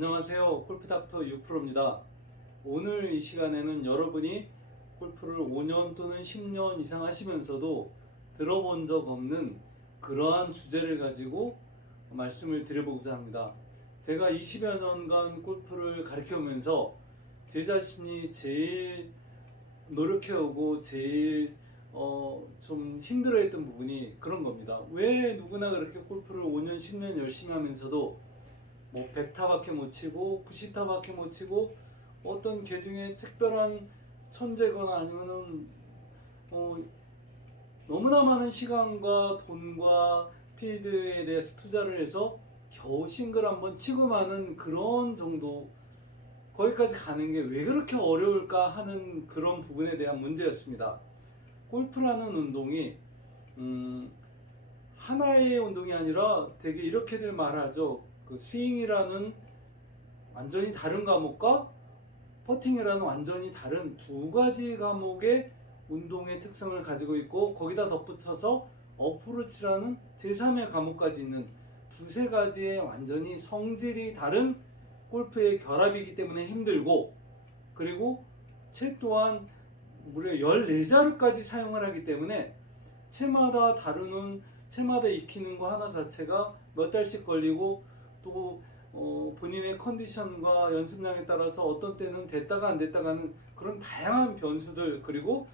안녕하세요. 골프닥터 유프로입니다. 오늘 이 시간에는 여러분이 골프를 5년 또는 10년 이상 하시면서도 들어본 적 없는 그러한 주제를 가지고 말씀을 드려보고자 합니다. 제가 20여 년간 골프를 가르쳐오면서 제 자신이 제일 노력해오고 제일 좀 힘들어했던 부분이 그런 겁니다. 왜 누구나 그렇게 골프를 5년, 10년 열심히 하면서도 뭐 100타밖에 못 치고 90타밖에 못 치고 어떤 계중에 특별한 천재거나 아니면은 너무나 많은 시간과 돈과 필드에 대해서 투자를 해서 겨우 싱글 한번 치고 마는 그런 정도, 거기까지 가는 게 왜 그렇게 어려울까 하는 그런 부분에 대한 문제였습니다. 골프라는 운동이 하나의 운동이 아니라 되게 이렇게들 말하죠. 그 스윙이라는 완전히 다른 과목과 퍼팅이라는 완전히 다른 두 가지 과목의 운동의 특성을 가지고 있고, 거기다 덧붙여서 어프로치라는 제3의 과목까지 있는 두세 가지의 완전히 성질이 다른 골프의 결합이기 때문에 힘들고, 그리고 채 또한 무려 14자루까지 사용을 하기 때문에 채마다 다루는, 채마다 익히는 거 하나 자체가 몇 달씩 걸리고, 또 본인의 컨디션과 연습량에 따라서 어떤 때는 됐다가 안 됐다가는 그런 다양한 변수들, 그리고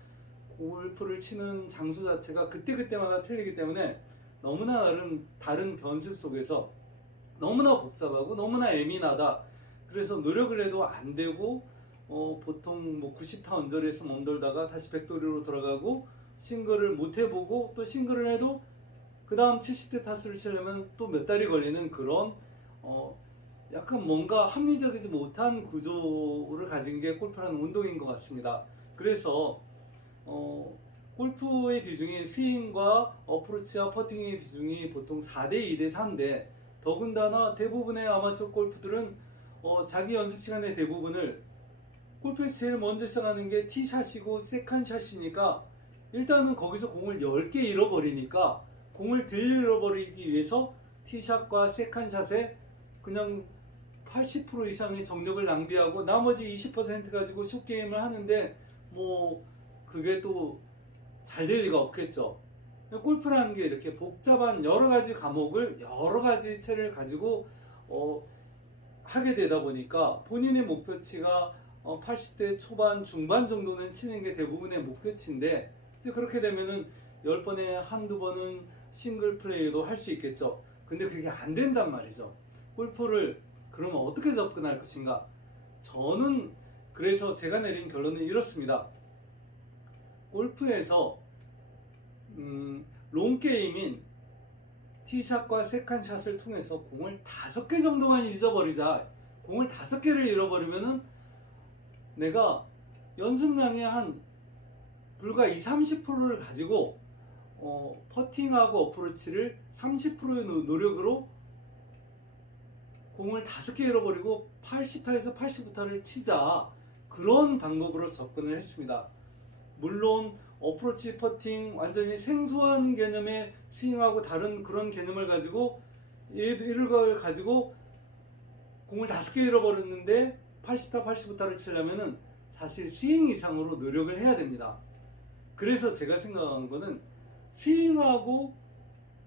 골프를 치는 장소 자체가 그때그때마다 틀리기 때문에 너무나 다른 변수 속에서 너무나 복잡하고 너무나 예민하다. 그래서 노력을 해도 안 되고 보통 뭐 90타 언저리에서 멈돌다가 다시 백도리로 돌아가고, 싱글을 못 해보고 또 싱글을 해도 그 다음 70대 타수를 치려면 또 몇 달이 걸리는 그런 약간 뭔가 합리적이지 못한 구조를 가진 게 골프라는 운동인 것 같습니다. 그래서 골프의 비중이 스윙과 어프로치와 퍼팅의 비중이 보통 4대 2대 4인데, 더군다나 대부분의 아마추어 골프들은 자기 연습 시간의 대부분을, 골프에서 제일 먼저 시작하는 게 티샷이고 세컨샷이니까 일단은 거기서 공을 10개 잃어버리니까 공을 덜 잃어버리기 위해서 티샷과 세컨샷에 그냥 80% 이상의 정력을 낭비하고 나머지 20% 가지고 숏게임을 하는데, 뭐 그게 또 잘 될 리가 없겠죠. 골프라는 게 이렇게 복잡한 여러 가지 과목을, 여러 가지 채를 가지고 하게 되다 보니까 본인의 목표치가 80대 초반 중반 정도는 치는 게 대부분의 목표치인데, 이제 그렇게 되면은 10번에 한두 번은 싱글 플레이도 할 수 있겠죠. 근데 그게 안 된단 말이죠. 골프를 그러면 어떻게 접근할 것인가? 저는 그래서 제가 내린 결론은 이렇습니다. 골프에서 롱게임인 티샷과 세컨샷을 통해서 공을 5개 정도만 잊어버리자. 공을 5개를 잃어버리면은 내가 연습량의 한 불과 20-30%를 가지고 퍼팅하고 어프로치를 30%의 노력으로 공을 5개 잃어버리고 80타에서 85타를 치자. 그런 방법으로 접근을 했습니다. 물론 어프로치, 퍼팅 완전히 생소한 개념의 스윙하고 다른 그런 개념을 가지고 이를 가지고 공을 5개 잃어버렸는데 80타, 85타를 치려면은 사실 스윙 이상으로 노력을 해야 됩니다. 그래서 제가 생각하는 거는 스윙하고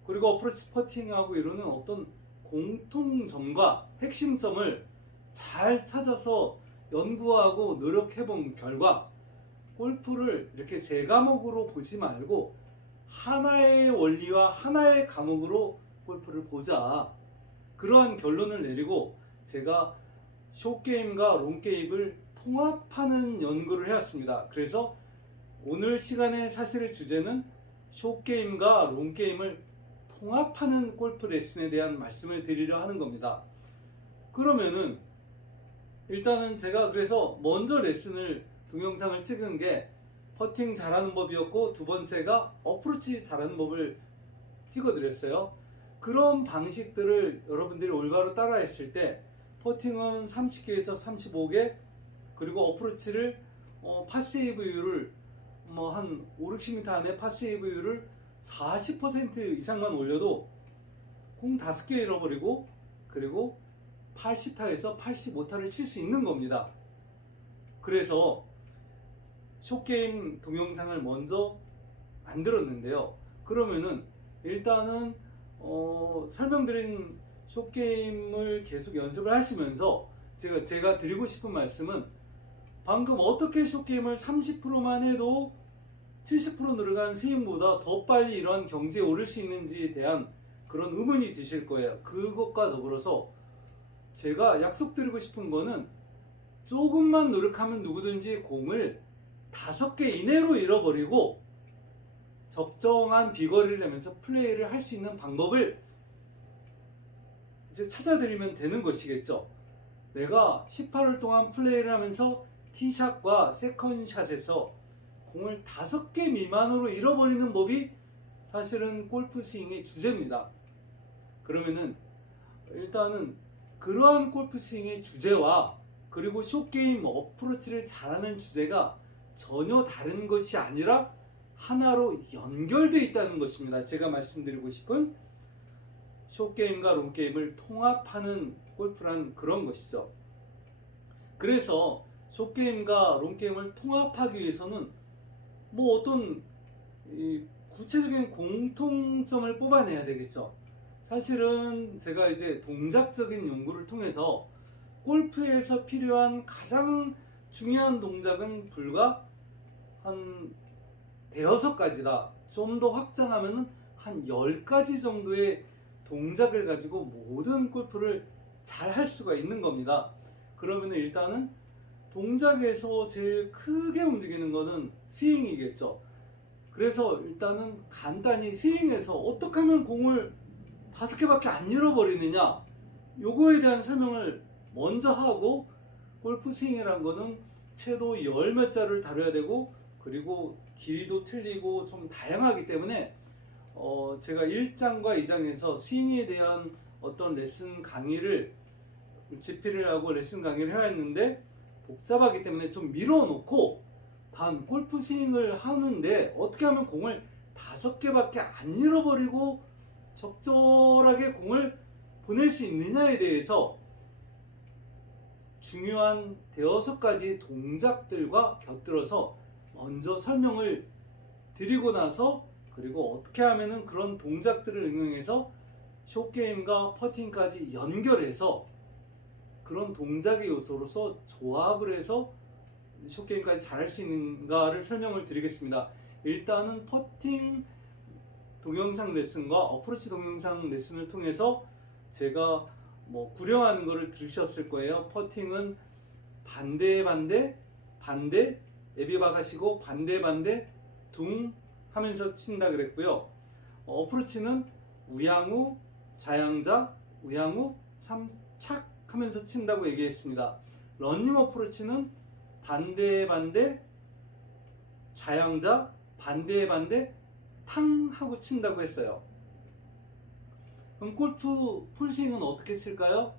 그리고 어프로치, 퍼팅하고 이러는 어떤 공통점과 핵심점을 잘 찾아서 연구하고 노력해본 결과, 골프를 이렇게 세 과목으로 보지 말고 하나의 원리와 하나의 과목으로 골프를 보자, 그러한 결론을 내리고 제가 숏게임과 롱게임을 통합하는 연구를 해왔습니다. 그래서 오늘 시간의 사실의 주제는 숏게임과 롱게임을 통합하는 골프 레슨에 대한 말씀을 드리려 하는 겁니다. 그러면은 일단은 제가 그래서 먼저 레슨을 동영상을 찍은 게 퍼팅 잘하는 법이었고, 두 번째가 어프로치 잘하는 법을 찍어드렸어요. 그런 방식들을 여러분들이 올바로 따라 했을 때 퍼팅은 30개에서 35개, 그리고 어프로치를 파세이브율을 한 5-60m 안에 파세이브율을 40% 이상만 올려도 공 5개 잃어버리고, 그리고 80타에서 85타를 칠 수 있는 겁니다. 그래서 숏게임 동영상을 먼저 만들었는데요. 그러면은 일단은 설명드린 숏게임을 계속 연습을 하시면서 제가 드리고 싶은 말씀은, 방금 어떻게 숏게임을 30%만 해도 70% 늘어간 스윙보다 더 빨리 이러한 경지에 오를 수 있는지에 대한 그런 의문이 드실 거예요. 그것과 더불어서 제가 약속드리고 싶은 거는, 조금만 노력하면 누구든지 공을 5개 이내로 잃어버리고 적정한 비거리를 내면서 플레이를 할 수 있는 방법을 이제 찾아드리면 되는 것이겠죠. 내가 18홀 동안 플레이를 하면서 티샷과 세컨샷에서 공을 5개 미만으로 잃어버리는 법이 사실은 골프 스윙의 주제입니다. 그러면은 일단은 그러한 골프 스윙의 주제와 그리고 숏게임 어프로치를 잘하는 주제가 전혀 다른 것이 아니라 하나로 연결되어 있다는 것입니다. 제가 말씀드리고 싶은 숏게임과 롱게임을 통합하는 골프란 그런 것이죠. 그래서 숏게임과 롱게임을 통합하기 위해서는 뭐 어떤 구체적인 공통점을 뽑아내야 되겠죠. 사실은 제가 이제 동작적인 연구를 통해서 골프에서 필요한 가장 중요한 동작은 불과 한 대여섯 가지다. 좀 더 확장하면 한 10가지 정도의 동작을 가지고 모든 골프를 잘 할 수가 있는 겁니다. 그러면 일단은 동작에서 제일 크게 움직이는 거는 스윙이겠죠. 그래서 일단은 간단히 스윙에서 어떻게 하면 공을 5개밖에 안 잃어버리느냐, 요거에 대한 설명을 먼저 하고, 골프 스윙이란 거는 채도 10몇 자를 다뤄야 되고, 그리고 길이도 틀리고 좀 다양하기 때문에 제가 1장과 2장에서 스윙에 대한 어떤 레슨 강의를 집필을 하고 레슨 강의를 해야 했는데 복잡하기 때문에 좀 밀어놓고, 단 골프 스윙을 하는데 어떻게 하면 공을 5개밖에 안 잃어버리고 적절하게 공을 보낼 수 있느냐에 대해서 중요한 5가지 동작들과 곁들여서 먼저 설명을 드리고 나서, 그리고 어떻게 하면은 그런 동작들을 응용해서 숏게임과 퍼팅까지 연결해서 그런 동작의 요소로서 조합을 해서 숏게임까지 잘할 수 있는가를 설명을 드리겠습니다. 일단은 퍼팅 동영상 레슨과 어프로치 동영상 레슨을 통해서 제가 뭐 구령하는 거를 들으셨을 거예요. 퍼팅은 반대 에비박 하시고 반대 둥 하면서 친다 그랬고요. 어프로치는 우양우 좌양자 우양우 삼착 하면서 친다고 얘기했습니다. 러닝 어프로치는 반대 좌양자 반대 탕 하고 친다고 했어요. 그럼 골프 풀스윙은 어떻게 칠까요?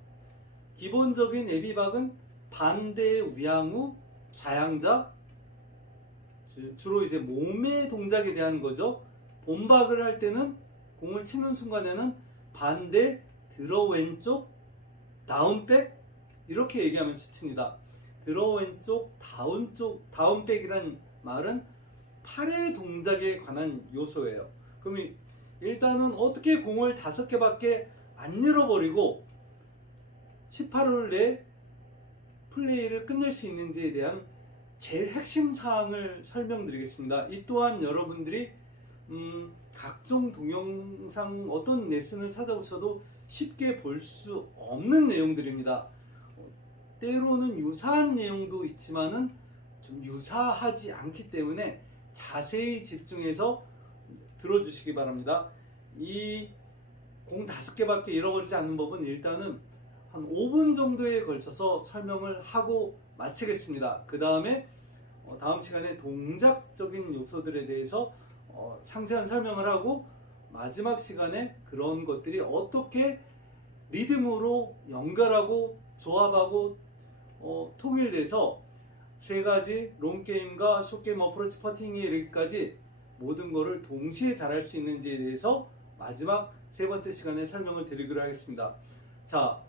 기본적인 에비박은 반대 우양우 좌양자, 주로 이제 몸의 동작에 대한 거죠. 본박을 할 때는 공을 치는 순간에는 반대 들어 왼쪽 다운백 이렇게 얘기하면서 칩니다. 들어 왼쪽 다운백이란 말은 팔의 동작에 관한 요소예요. 그럼 일단은 어떻게 공을 5개밖에 안 잃어버리고 18홀 내 플레이를 끝낼 수 있는지에 대한 제일 핵심 사항을 설명드리겠습니다. 이 또한 여러분들이 각종 동영상 어떤 레슨을 찾아보셔도 쉽게 볼 수 없는 내용들입니다. 때로는 유사한 내용도 있지만은 좀 유사하지 않기 때문에 자세히 집중해서 들어주시기 바랍니다. 이 공 5개밖에 잃어버리지 않는 법은 일단은 한 5분 정도에 걸쳐서 설명을 하고 마치겠습니다. 그 다음에 다음 시간에 동작적인 요소들에 대해서 상세한 설명을 하고, 마지막 시간에 그런 것들이 어떻게 리듬으로 연결하고 조합하고 통일돼서 3가지 롱게임과 숏게임 어프로치 퍼팅에 이르기까지 모든 것을 동시에 잘할 수 있는지에 대해서 마지막 3번째 시간에 설명을 드리기로 하겠습니다. 자,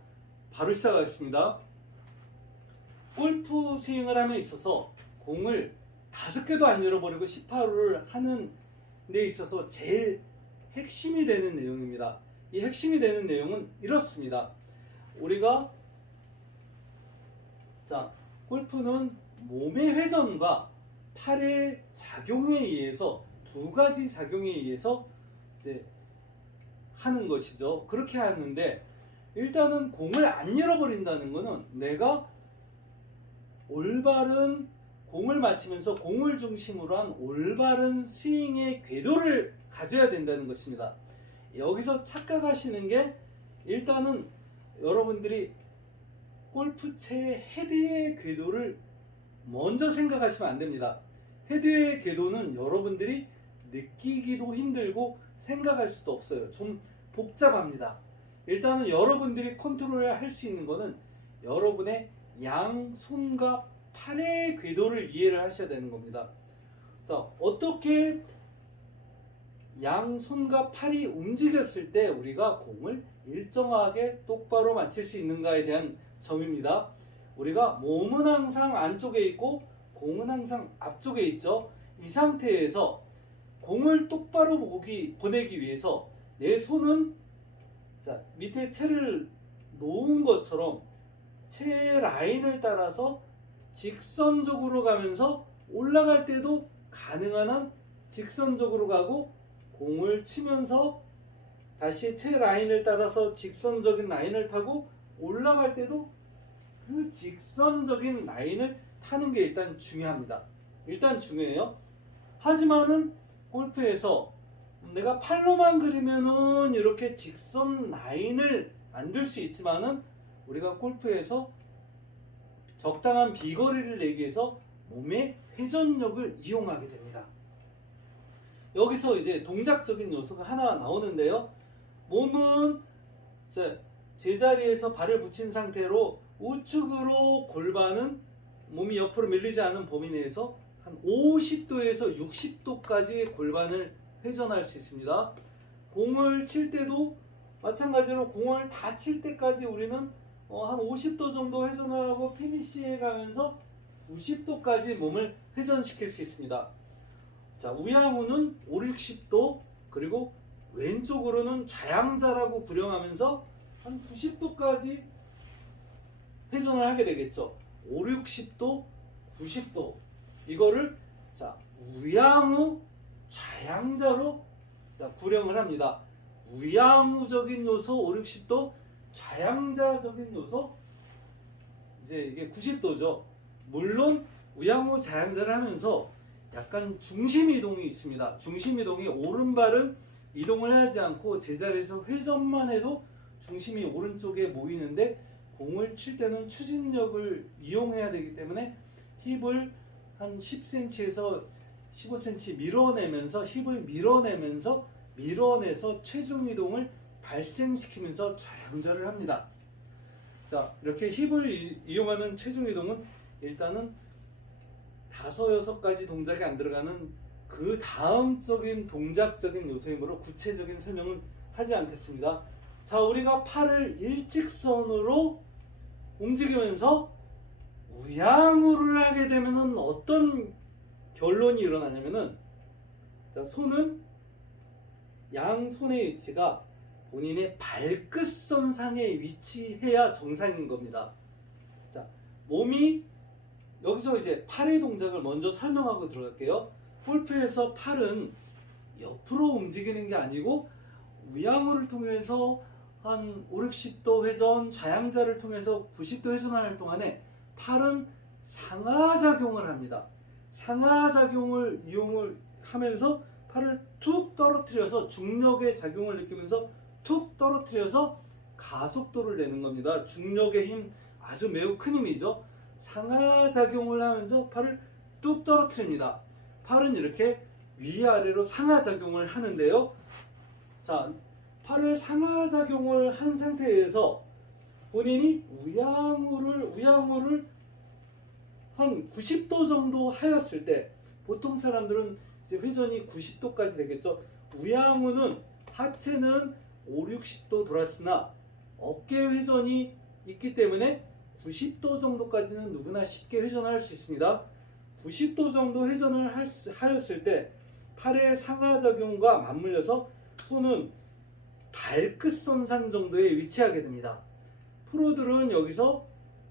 바로 시작하겠습니다. 골프 스윙을 함에 있어서 공을 5개도 안 잃어버리고 18홀을 하는 데 있어서 제일 핵심이 되는 내용입니다. 이 핵심이 되는 내용은 이렇습니다. 우리가 골프는 몸의 회전과 팔의 작용에 의해서 두 가지 작용에 의해서 이제 하는 것이죠. 그렇게 하는데 일단은 공을 안 잃어버린다는 것은 내가 올바른 공을 맞히면서 공을 중심으로 한 올바른 스윙의 궤도를 가져야 된다는 것입니다. 여기서 착각하시는 게 일단은 여러분들이 골프채의 헤드의 궤도를 먼저 생각하시면 안 됩니다. 헤드의 궤도는 여러분들이 느끼기도 힘들고 생각할 수도 없어요. 좀 복잡합니다. 일단은 여러분들이 컨트롤할 수 있는 거는 여러분의 양손과 팔의 궤도를 이해를 하셔야 되는 겁니다. 자, 어떻게 양손과 팔이 움직였을 때 우리가 공을 일정하게 똑바로 맞힐 수 있는가에 대한 점입니다. 우리가 몸은 항상 안쪽에 있고 공은 항상 앞쪽에 있죠. 이 상태에서 공을 똑바로 보내기 위해서 내 손은 밑에 채를 놓은 것처럼 채 라인을 따라서 직선적으로 가면서 올라갈 때도 가능한 한 직선적으로 가고 공을 치면서 다시 채 라인을 따라서 직선적인 라인을 타고 올라갈 때도 그 직선적인 라인을 타는 게 일단 중요합니다. 일단 중요해요. 하지만은 골프에서 내가 팔로만 그리면은 이렇게 직선 라인을 만들 수 있지만은 우리가 골프에서 적당한 비거리를 내기 위해서 몸의 회전력을 이용하게 됩니다. 여기서 이제 동작적인 요소가 하나 나오는데요. 몸은 제자리에서 발을 붙인 상태로 우측으로 골반은 몸이 옆으로 밀리지 않은 범위 내에서 한 50도에서 60도까지 골반을 회전할 수 있습니다. 공을 칠 때도 마찬가지로 공을 다 칠 때까지 우리는 한 50도 정도 회전하고 피니시에 가면서 90도까지 몸을 회전시킬 수 있습니다. 자, 우양우는 5, 60도 그리고 왼쪽으로는 좌양자라고 구령하면서 한 90도까지 회전을 하게 되겠죠. 5, 60도, 90도 이거를 우양우 좌양자로 구령을 합니다. 우양우적인 요소 5, 60도, 좌양자적인 요소 이제 이게 90도죠. 물론 우양우 좌양자를 하면서 약간 중심 이동이 있습니다. 중심 이동이 오른발은 이동을 하지 않고 제자리에서 회전만 해도 중심이 오른쪽에 모이는데 공을 칠 때는 추진력을 이용해야 되기 때문에 힙을 한 10cm에서 15cm 밀어내면서 힙을 밀어내서 체중 이동을 발생시키면서 좌양자를 합니다. 자, 이렇게 힙을 이용하는 체중 이동은 일단은 5, 6가지 동작이 안 들어가는 그 다음적인 동작적인 요소이므로 구체적인 설명은 하지 않겠습니다. 자, 우리가 팔을 일직선으로 움직이면서 우양우를 하게 되면은 어떤 결론이 일어나냐면은 손은 양손의 위치가 본인의 발끝선상에 위치해야 정상인 겁니다. 자, 몸이 여기서 이제 팔의 동작을 먼저 설명하고 들어갈게요. 골프에서 팔은 옆으로 움직이는 게 아니고 우양우를 통해서 한 5, 60도 회전, 좌양자를 통해서 90도 회전하는 동안에 팔은 상하작용을 합니다. 상하작용을 이용을 하면서 팔을 툭 떨어뜨려서 중력의 작용을 느끼면서 툭 떨어뜨려서 가속도를 내는 겁니다. 중력의 힘 아주 매우 큰 힘이죠. 상하작용을 하면서 팔을 뚝 떨어뜨립니다. 팔은 이렇게 위아래로 상하작용을 하는데요. 자, 팔을 상하작용을 한 상태에서 본인이 우양우를 한 90도 정도 하였을 때 보통 사람들은 이제 회전이 90도까지 되겠죠. 우양우는 하체는 5, 60도 돌았으나 어깨 회전이 있기 때문에 90도 정도까지는 누구나 쉽게 회전을 할 수 있습니다. 90도 정도 회전을 하였을 때 팔의 상하작용과 맞물려서 손은 발끝선상 정도에 위치하게 됩니다. 프로들은 여기서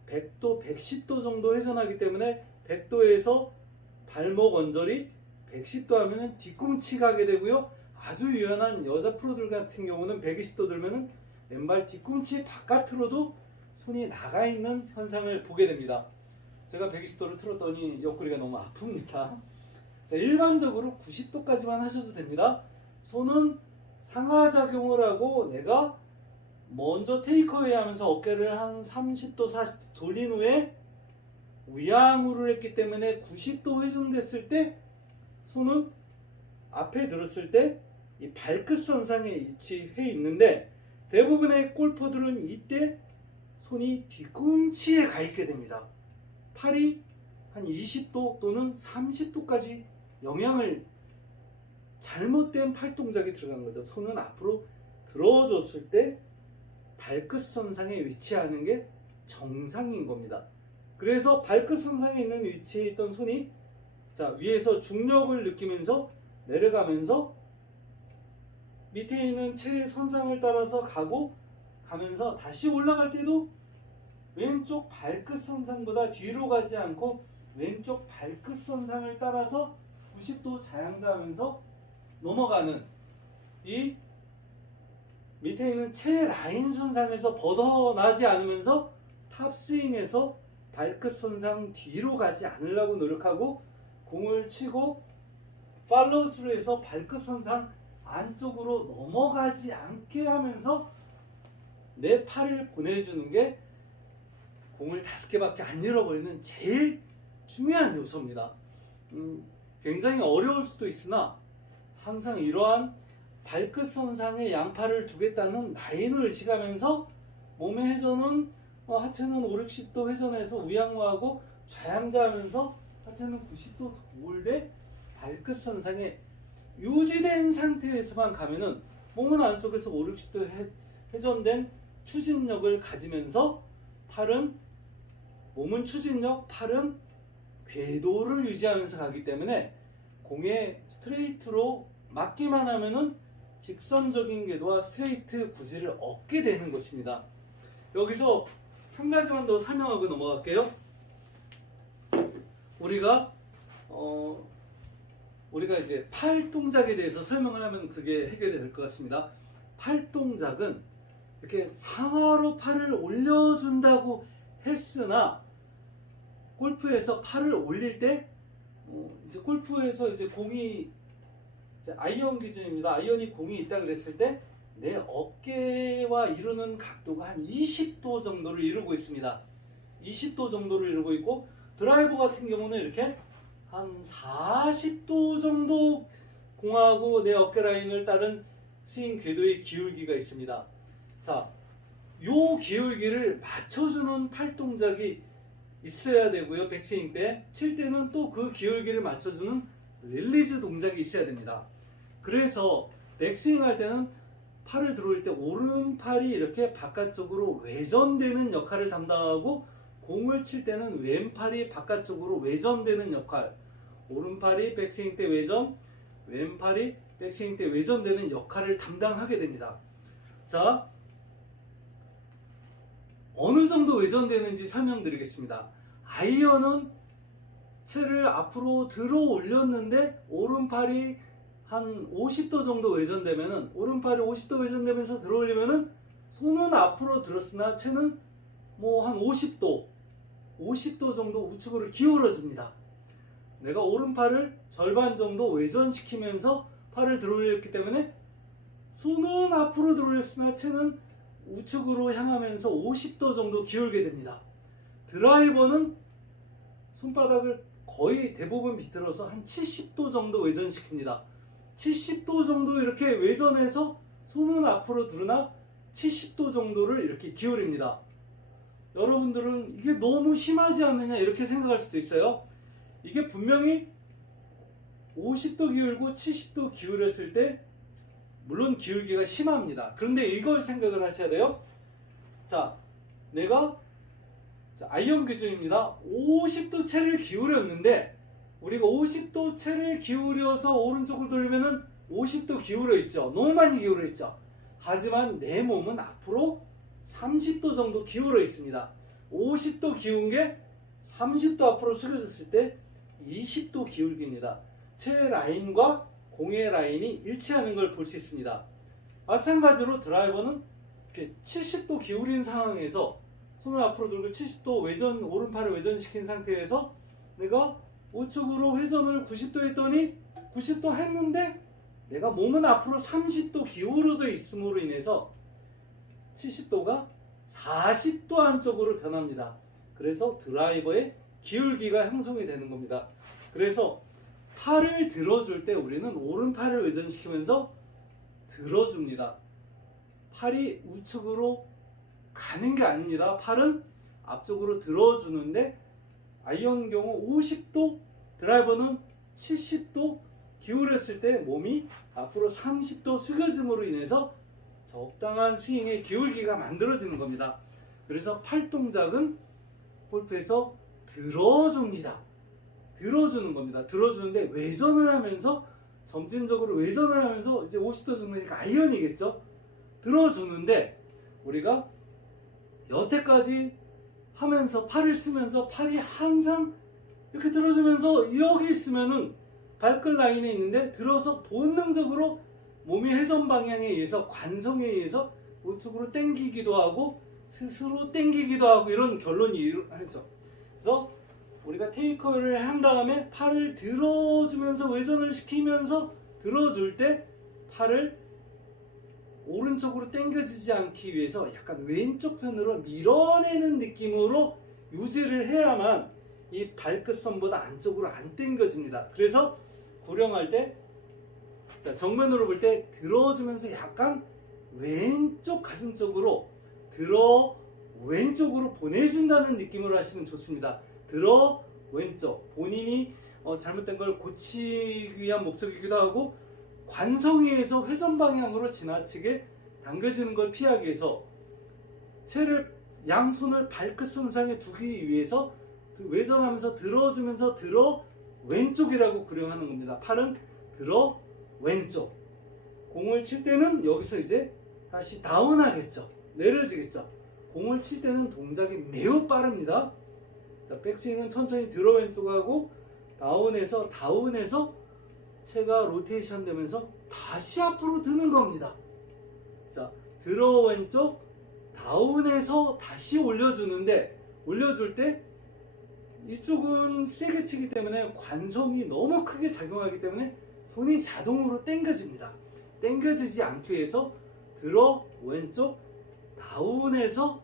100도, 110도 정도 회전하기 때문에 100도에서 발목 언저리 110도 하면은 뒤꿈치 가게 되고요. 아주 유연한 여자 프로들 같은 경우는 120도 들면은 왼발 뒤꿈치 바깥으로도 손이 나가 있는 현상을 보게 됩니다. 제가 120도를 틀었더니 옆구리가 너무 아픕니다. 자, 일반적으로 90도까지만 하셔도 됩니다. 손은 상하작용을 하고 내가 먼저 테이크어웨이 하면서 어깨를 한 30도, 40도 돌린 후에 우양우를 했기 때문에 90도 회전됐을 때 손은 앞에 들었을 때 이 발끝선상에 위치해 있는데 대부분의 골퍼들은 이때 손이 뒤꿈치에 가 있게 됩니다. 팔이 한 20도 또는 30도까지 영향을 잘못된 팔 동작이 들어간 거죠. 손은 앞으로 들어줬을 때 발끝선상에 위치하는 게 정상인 겁니다. 그래서 발끝선상에 있는 위치에 있던 손이 자 위에서 중력을 느끼면서 내려가면서 밑에 있는 체의 선상을 따라서 가면서 다시 올라갈 때도 왼쪽 발끝선상보다 뒤로 가지 않고 왼쪽 발끝선상을 따라서 90도 자양자하면서 넘어가는 이 밑에 있는 체 라인 선상에서 벗어나지 않으면서 탑스윙에서 발끝선상 뒤로 가지 않으려고 노력하고 공을 치고 팔로우스루에서 발끝선상 안쪽으로 넘어가지 않게 하면서 내 팔을 보내주는 게 공을 5개밖에 안 잃어버리는 제일 중요한 요소입니다. 굉장히 어려울 수도 있으나 항상 이러한 발끝선상에 양팔을 두겠다는 라인을 의식하면서 몸의 회전은 하체는 5, 60도 회전해서 우양우하고 좌양자하면서 하체는 90도 돌되 발끝선상에 유지된 상태에서만 가면은 몸은 안쪽에서 5, 60도 회전된 추진력을 가지면서 몸은 추진력, 팔은 궤도를 유지하면서 가기 때문에 공에 스트레이트로 맞기만 하면은 직선적인 궤도와 스트레이트 구질을 얻게 되는 것입니다. 여기서 한 가지만 더 설명하고 넘어갈게요. 우리가 이제 팔 동작에 대해서 설명을 하면 그게 해결이 될 것 같습니다. 팔 동작은 이렇게 상하로 팔을 올려준다고 했으나 골프에서 팔을 올릴 때 이제 골프에서 이제 공이 이제 아이언 기준입니다. 아이언이 공이 있다 그랬을 때 내 어깨와 이루는 각도가 한 20도 정도를 이루고 있습니다. 20도 정도를 이루고 있고 드라이버 같은 경우는 이렇게 한 40도 정도 공하고 내 어깨 라인을 따른 스윙 궤도의 기울기가 있습니다. 자, 요 기울기를 맞춰주는 팔 동작이 있어야 되고요. 백스윙 때 칠 때는 또 그 기울기를 맞춰주는 릴리즈 동작이 있어야 됩니다. 그래서 백스윙 할 때는 팔을 들어올 때 오른팔이 이렇게 바깥쪽으로 외전되는 역할을 담당하고 공을 칠 때는 왼팔이 바깥쪽으로 외전되는 역할, 오른팔이 백스윙 때 외전, 왼팔이 백스윙 때 외전되는 역할을 담당하게 됩니다. 자, 어느 정도 외전되는지 설명드리겠습니다. 아이언은 채를 앞으로 들어 올렸는데 오른팔이 한 50도 정도 외전되면은 오른팔이 50도 외전되면서 들어 올리면은 손은 앞으로 들었으나 채는 뭐 한 50도 정도 우측으로 기울어집니다. 내가 오른팔을 절반 정도 외전시키면서 팔을 들어 올렸기 때문에 손은 앞으로 들어 올렸으나 채는 우측으로 향하면서 50도 정도 기울게 됩니다. 드라이버는 손바닥을 거의 대부분 비틀어서 한 70도 정도 외전시킵니다. 70도 정도 이렇게 외전해서 손은 앞으로 들으나 70도 정도를 이렇게 기울입니다. 여러분들은 이게 너무 심하지 않느냐 이렇게 생각할 수도 있어요. 이게 분명히 50도 기울고 70도 기울였을 때 물론 기울기가 심합니다. 그런데 이걸 생각을 하셔야 돼요. 자, 내가 아이언 기준입니다. 50도 채를 기울였는데 우리가 50도 채를 기울여서 오른쪽으로 돌리면은 50도 기울어 있죠. 너무 많이 기울어 있죠. 하지만 내 몸은 앞으로 30도 정도 기울어 있습니다. 50도 기운 게 30도 앞으로 숙여졌을 때 20도 기울기입니다. 채 라인과 공의 라인이 일치하는 걸 볼 수 있습니다. 마찬가지로 드라이버는 이렇게 70도 기울인 상황에서 손을 앞으로 들고 70도 외전, 오른팔을 외전시킨 상태에서 내가 우측으로 회전을 90도 했더니 90도 했는데 내가 몸은 앞으로 30도 기울어져 있음으로 인해서 70도가 40도 안쪽으로 변합니다. 그래서 드라이버의 기울기가 형성이 되는 겁니다. 그래서 팔을 들어줄 때 우리는 오른팔을 외전시키면서 들어줍니다. 팔이 우측으로 가는 게 아닙니다. 팔은 앞쪽으로 들어주는데 아이언 경우 50도, 드라이버는 70도 기울였을 때 몸이 앞으로 30도 숙여짐으로 인해서 적당한 스윙의 기울기가 만들어지는 겁니다. 그래서 팔 동작은 골프에서 들어줍니다. 들어주는 겁니다. 들어주는데 외전을 하면서 점진적으로 외전을 하면서 이제 50도 정도니까 아이언이겠죠. 들어주는데 우리가 여태까지 하면서 팔을 쓰면서 팔이 항상 이렇게 들어주면서 여기 있으면은 발끝 라인에 있는데 들어서 본능적으로 몸이 회전 방향에 의해서 관성에 의해서 우측으로 당기기도 하고 스스로 당기기도 하고 이런 결론이 일어나죠. 그래서 우리가 테이크를 한 다음에 팔을 들어주면서 외전을 시키면서 들어줄 때 팔을 오른쪽으로 당겨지지 않기 위해서 약간 왼쪽 편으로 밀어내는 느낌으로 유지를 해야만 이 발끝선보다 안쪽으로 안 당겨집니다. 그래서 구령할 때 정면으로 볼 때 들어주면서 약간 왼쪽 가슴 쪽으로 왼쪽으로 보내준다는 느낌으로 하시면 좋습니다. 왼쪽 본인이 잘못된 걸 고치기 위한 목적이기도 하고 관성위에서 회전 방향으로 지나치게 당겨지는 걸 피하기 위해서 채를 양손을 발끝 손상에 두기 위해서 외전하면서 들어주면서 왼쪽이라고 구령하는 겁니다. 팔은 왼쪽. 공을 칠 때는 여기서 이제 다시 다운하겠죠. 내려지겠죠. 공을 칠 때는 동작이 매우 빠릅니다. 자, 백스윙은 천천히 왼쪽하고 다운해서 채가 로테이션 되면서 다시 앞으로 드는 겁니다. 자, 왼쪽 다운해서 다시 올려주는데 올려줄 때 이쪽은 세게 치기 때문에 관성이 너무 크게 작용하기 때문에 손이 자동으로 당겨집니다. 당겨지지 않기 위해서 왼쪽 다운해서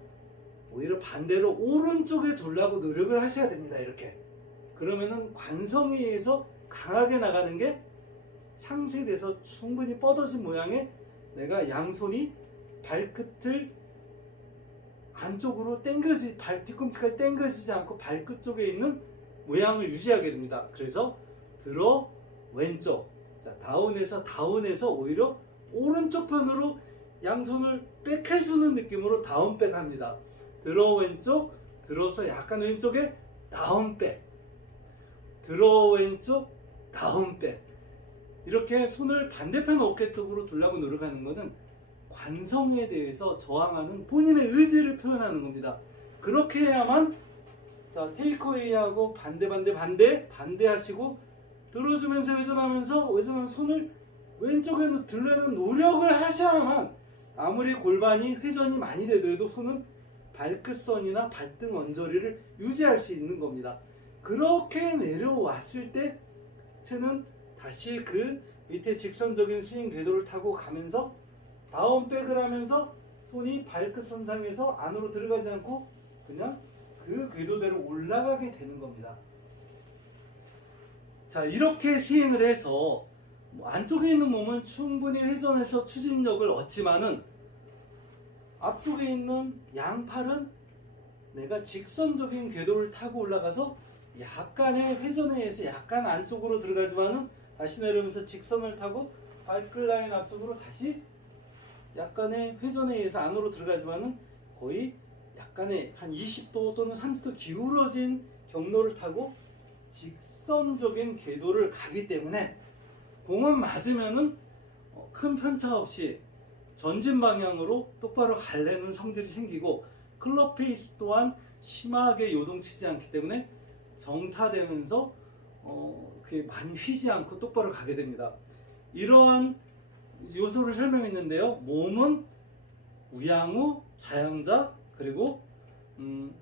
오히려 반대로 오른쪽에 두려고 노력을 하셔야 됩니다. 이렇게 그러면은 관성에 의해서 강하게 나가는 게 상쇄돼서 충분히 뻗어진 모양의 내가 양손이 발끝을 안쪽으로 뒤꿈치까지 당겨지지 않고 발끝 쪽에 있는 모양을 유지하게 됩니다. 그래서 왼쪽 다운해서 오히려 오른쪽 편으로 양손을 백해주는 느낌으로 다운백 합니다. 왼쪽 들어서 약간 왼쪽에 다운백 왼쪽 다운백 이렇게 손을 반대편 어깨 쪽으로 두려고 노력하는 것은 관성에 대해서 저항하는 본인의 의지를 표현하는 겁니다. 그렇게 해야만 테이크어웨이하고 반대 하시고 들어주면서 외전하면서 손을 왼쪽에 들려는 노력을 하셔야만 아무리 골반이 회전이 많이 되더라도 손은 발끝선이나 발등 언저리를 유지할 수 있는 겁니다. 그렇게 내려왔을 때 채는 다시 그 밑에 직선적인 스윙 궤도를 타고 가면서 다운백을 하면서 손이 발끝 선상에서 안으로 들어가지 않고 그냥 그 궤도대로 올라가게 되는 겁니다. 자, 이렇게 스윙을 해서 안쪽에 있는 몸은 충분히 회전해서 추진력을 얻지만은 앞쪽에 있는 양팔은 내가 직선적인 궤도를 타고 올라가서 약간의 회전에 의해서 약간 안쪽으로 들어가지만은 다시 내려오면서 직선을 타고 발끝 라인 앞쪽으로 다시 약간의 회전에 의해서 안으로 들어가지만은 거의 약간의 한 20도 또는 30도 기울어진 경로를 타고 직선적인 궤도를 가기 때문에 공은 맞으면은 큰 편차 없이 전진 방향으로 똑바로 가려는 성질이 생기고 클럽 페이스 또한 심하게 요동치지 않기 때문에 정타되면서 그게 많이 휘지 않고 똑바로 가게 됩니다. 이러한 요소를 설명했는데요. 몸은 우양우, 좌양자, 그리고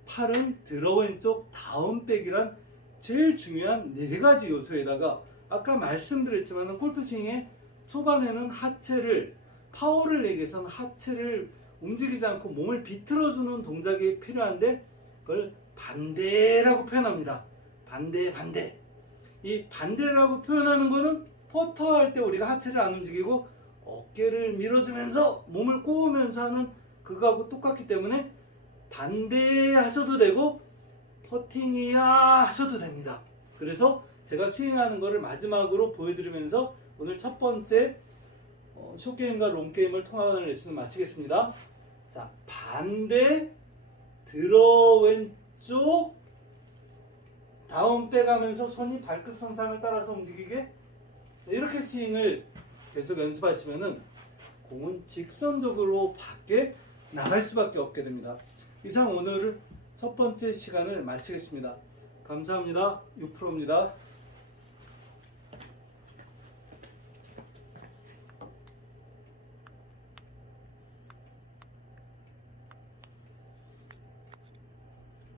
팔은 들어 왼쪽, 다운백이란 제일 중요한 네 가지 요소에다가 아까 말씀드렸지만 골프 스윙의 초반에는 하체를 파워를 내기 위해서는 하체를 움직이지 않고 몸을 비틀어주는 동작이 필요한데 그걸 반대라고 표현합니다. 반대. 이 반대라고 표현하는 거는 퍼터 할 때 우리가 하체를 안 움직이고 어깨를 밀어주면서 몸을 꼬으면서 하는 그거하고 똑같기 때문에 반대하셔도 되고 퍼팅이야 하셔도 됩니다. 그래서 제가 스윙하는 거를 마지막으로 보여드리면서 오늘 첫 번째 숏게임과 롱게임을 통합하는 레슨을 마치겠습니다. 자, 반대, 들어 왼쪽, 다운 빼가면서 손이 발끝 선상을 따라서 움직이게 이렇게 스윙을 계속 연습하시면은 공은 직선적으로 밖에 나갈 수밖에 없게 됩니다. 이상 오늘 첫 번째 시간을 마치겠습니다. 감사합니다. 유프로입니다.